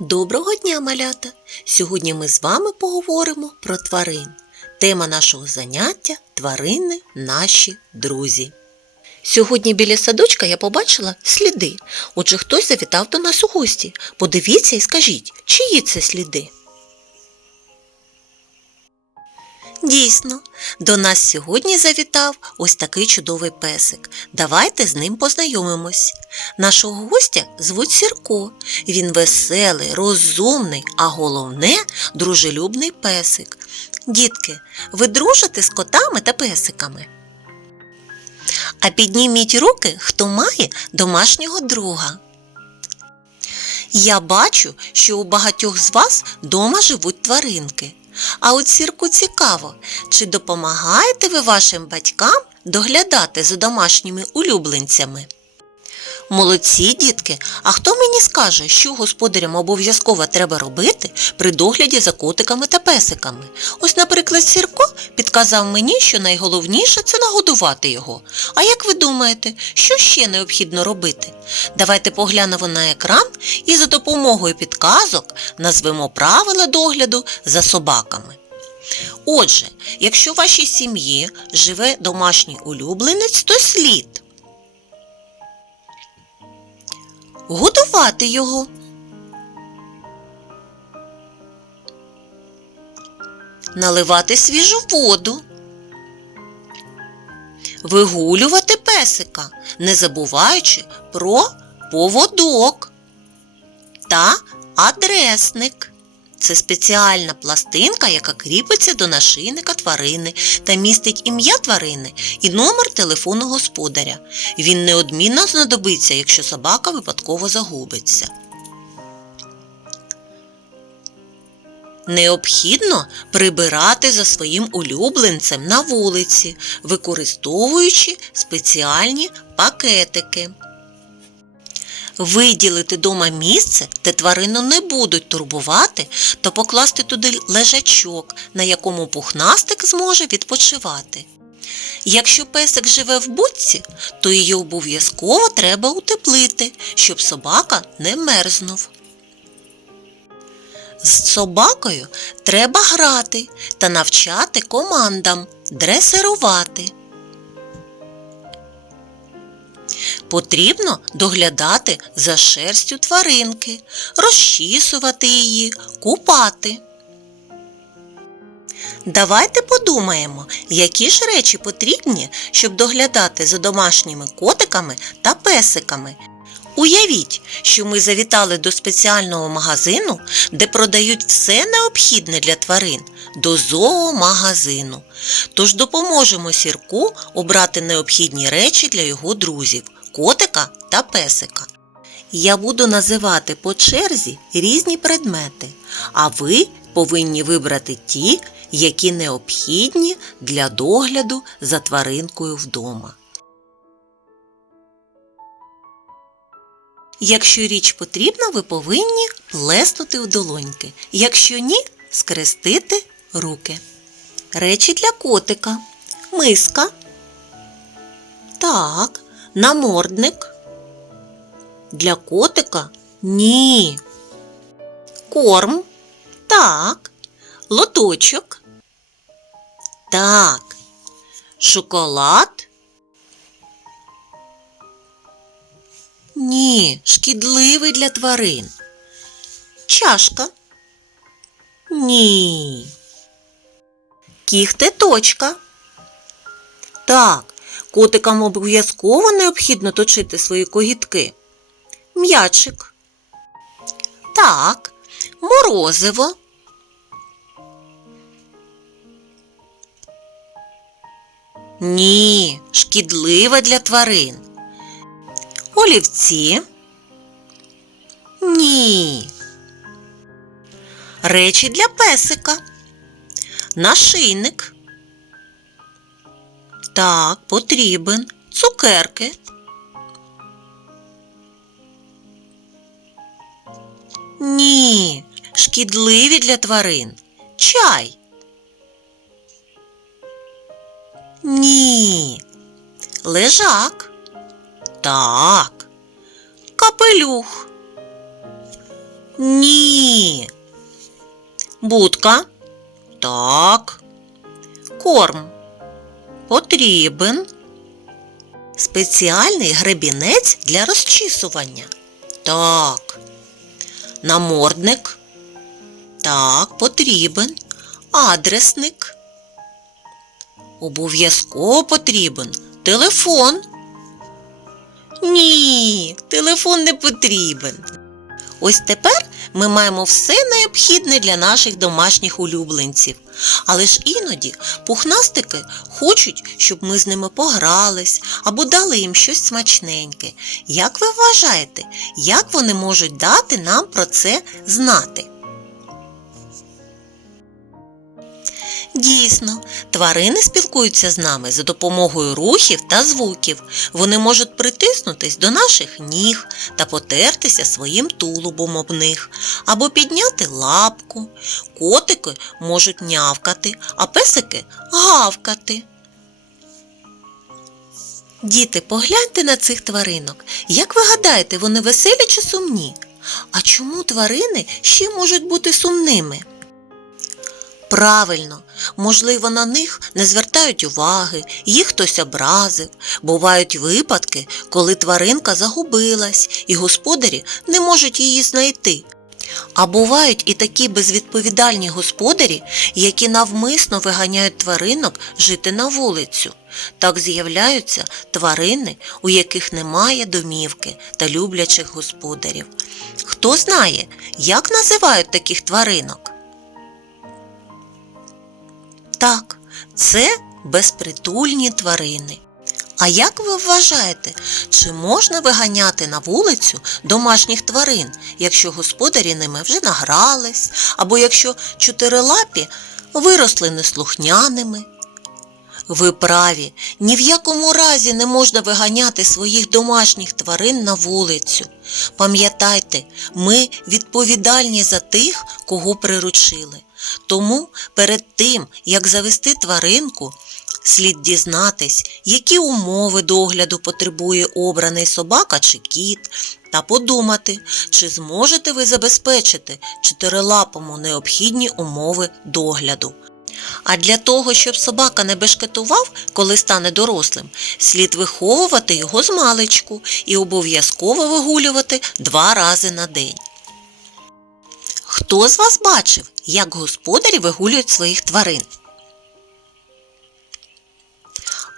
Доброго дня, малята! Сьогодні ми з вами поговоримо про тварин. Тема нашого заняття тварини наші друзі. Сьогодні біля садочка я побачила сліди. Отже, хтось завітав до нас у гості. Подивіться і скажіть, чиї це сліди? Дійсно, до нас сьогодні завітав ось такий чудовий песик. Давайте з ним познайомимось. Нашого гостя звуть Сірко. Він веселий, розумний, а головне дружелюбний песик. Дітки, ви дружите з котами та песиками? А підніміть руки, хто має домашнього друга. Я бачу, що у багатьох з вас дома живуть тваринки. А от сірку цікаво, чи допомагаєте ви вашим батькам доглядати за домашніми улюбленцями? Молодці, дітки, а хто мені скаже, що господарям обов'язково треба робити при догляді за котиками та песиками? Ось, наприклад, Сірко підказав мені, що найголовніше це нагодувати його. А як ви думаєте, що ще необхідно робити? Давайте поглянемо на екран і за допомогою підказок назвемо правила догляду за собаками. Отже, якщо в вашій сім'ї живе домашній улюбленець, то слід годувати його. Наливати свіжу воду. Вигулювати песика, не забуваючи про поводок та адресник. Це спеціальна пластинка, яка кріпиться до нашийника тварини та містить ім'я тварини і номер телефону господаря. Він неодмінно знадобиться, якщо собака випадково загубиться. Необхідно прибирати за своїм улюбленцем на вулиці, використовуючи спеціальні пакетики. Виділити дома місце, де тварину не будуть турбувати, та покласти туди лежачок, на якому пухнастик зможе відпочивати. Якщо песик живе в будці, то її обов'язково треба утеплити, щоб собака не мерзнув. З собакою треба грати та навчати командам, дресирувати. Потрібно доглядати за шерстю тваринки, розчісувати її, купати. Давайте подумаємо, які ж речі потрібні, щоб доглядати за домашніми котиками та песиками. Уявіть, що ми завітали до спеціального магазину, де продають все необхідне для тварин, до зоомагазину. Тож допоможемо сірку обрати необхідні речі для його друзів, котика та песика. Я буду називати по черзі різні предмети, а ви повинні вибрати ті, які необхідні для догляду за тваринкою вдома. Якщо річ потрібна, ви повинні плеснути в долоньки. Якщо ні, скрестити руки. Речі для котика. Миска. Так. Намордник. Для котика? Ні. Корм. Так. Лоточок. Так. Шоколад. Ні, шкідливий для тварин. Чашка. Ні. Кіхтеточка. Так, котикам обов'язково необхідно точити свої когітки. М'ячик. Так, морозиво. Ні, шкідливе для тварин. Олівці. Ні. Речі для песика. Нашийник. Так, потрібен. Цукерки. Ні, шкідливі для тварин. Чай. Ні. Лежак. Так. Капелюх. Ні. Будка. Так. Корм. Потрібен. Спеціальний гребінець для розчісування. Так. Намордник. Так, потрібен. Адресник. Обов'язково потрібен. Телефон. Ні, телефон не потрібен. Ось тепер ми маємо все необхідне для наших домашніх улюбленців. Але ж іноді пухнастики хочуть, щоб ми з ними погрались або дали їм щось смачненьке. Як ви вважаєте, як вони можуть дати нам про це знати? Дійсно, тварини спілкуються з нами за допомогою рухів та звуків. Вони можуть притиснутись до наших ніг та потертися своїм тулубом об них, або підняти лапку. Котики можуть нявкати, а песики гавкати. Діти, погляньте на цих тваринок. Як ви гадаєте, вони веселі чи сумні? А чому тварини ще можуть бути сумними? Правильно, можливо, на них не звертають уваги, їх хтось образив. Бувають випадки, коли тваринка загубилась і господарі не можуть її знайти. А бувають і такі безвідповідальні господарі, які навмисно виганяють тваринок жити на вулицю. Так з'являються тварини, у яких немає домівки та люблячих господарів. Хто знає, як називають таких тваринок? Так, це безпритульні тварини. А як ви вважаєте, чи можна виганяти на вулицю домашніх тварин, якщо господарі ними вже награлись, або якщо чотирилапі виросли неслухняними? Ви праві, ні в якому разі не можна виганяти своїх домашніх тварин на вулицю. Пам'ятайте, ми відповідальні за тих, кого приручили. Тому перед тим, як завести тваринку, слід дізнатись, які умови догляду потребує обраний собака чи кіт, та подумати, чи зможете ви забезпечити чотирилапому необхідні умови догляду. А для того, щоб собака не бешкетував, коли стане дорослим, слід виховувати його з маличку і обов'язково вигулювати два рази на день. Хто з вас бачив, як господарі вигулюють своїх тварин?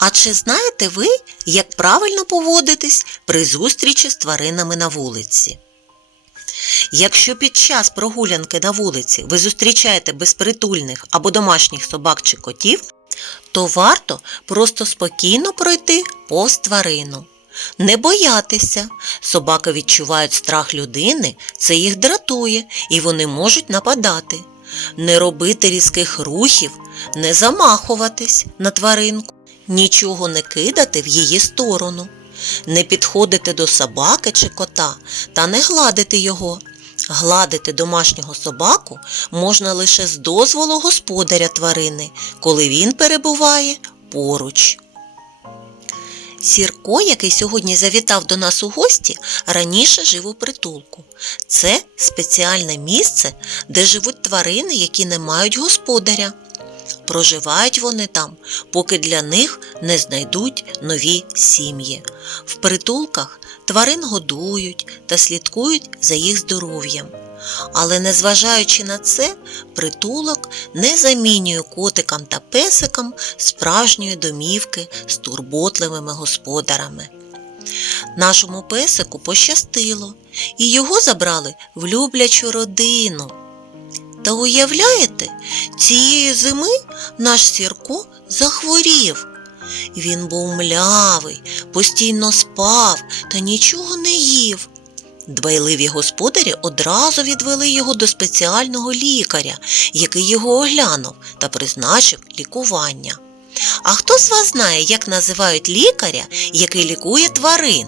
А чи знаєте ви, як правильно поводитись при зустрічі з тваринами на вулиці? Якщо під час прогулянки на вулиці ви зустрічаєте безпритульних або домашніх собак чи котів, то варто просто спокійно пройти повз тварину. Не боятися. Собаки відчувають страх людини, це їх дратує і вони можуть нападати. Не робити різких рухів, не замахуватись на тваринку, нічого не кидати в її сторону, не підходити до собаки чи кота та не гладити його. Гладити домашнього собаку можна лише з дозволу господаря тварини, коли він перебуває поруч. Сірко, який сьогодні завітав до нас у гості, раніше жив у притулку. Це спеціальне місце, де живуть тварини, які не мають господаря. Проживають вони там, поки для них не знайдуть нові сім'ї. В притулках тварин годують та слідкують за їх здоров'ям. Але незважаючи на це, притулок не замінює котикам та песикам справжньої домівки з турботливими господарами. Нашому песику пощастило, і його забрали в люблячу родину. Та уявляєте, цієї зими наш Сірко захворів. Він був млявий, постійно спав та нічого не їв. Дбайливі господарі одразу відвели його до спеціального лікаря, який його оглянув та призначив лікування. А хто з вас знає, як називають лікаря, який лікує тварин?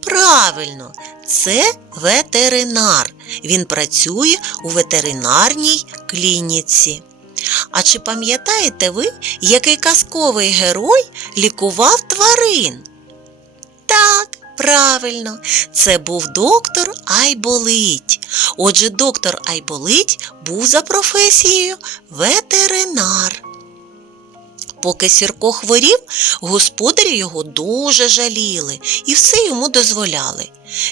Правильно, це ветеринар. Він працює у ветеринарній клініці. А чи пам'ятаєте ви, який казковий герой лікував тварин? Так, Правильно, це був доктор Айболить. Отже, доктор Айболить був за професією ветеринар. Поки Сірко хворів, господарі його дуже жаліли і все йому дозволяли.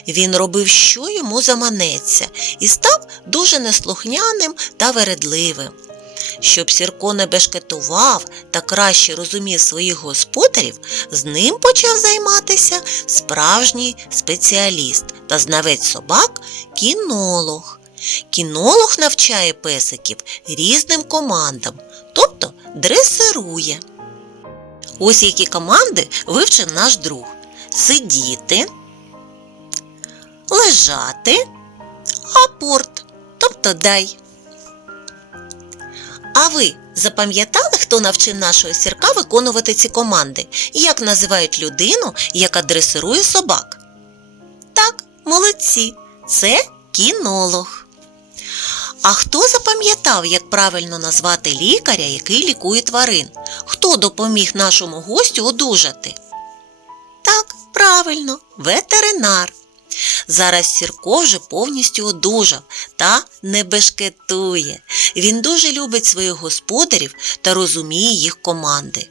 Він робив, що йому заманеться, і став дуже неслухняним та вередливим. Щоб Сірко не бешкетував та краще розумів своїх господарів, з ним почав займатися справжній спеціаліст та знавець собак кінолог. Кінолог навчає песиків різним командам, тобто дресирує. Ось які команди вивчив наш друг: сидіти, лежати, апорт, тобто дай. А ви запам'ятали, хто навчив нашого сірка виконувати ці команди? Як називають людину, яка дресирує собак? Так, молодці, це кінолог. А хто запам'ятав, як правильно назвати лікаря, який лікує тварин? Хто допоміг нашому гостю одужати? Так, правильно, ветеринар. Зараз Сірко вже повністю одужав та не бешкетує. Він дуже любить своїх господарів та розуміє їх команди.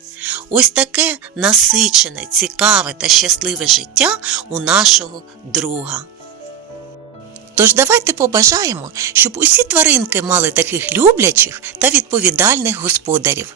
Ось таке насичене, цікаве та щасливе життя у нашого друга. Тож давайте побажаємо, щоб усі тваринки мали таких люблячих та відповідальних господарів.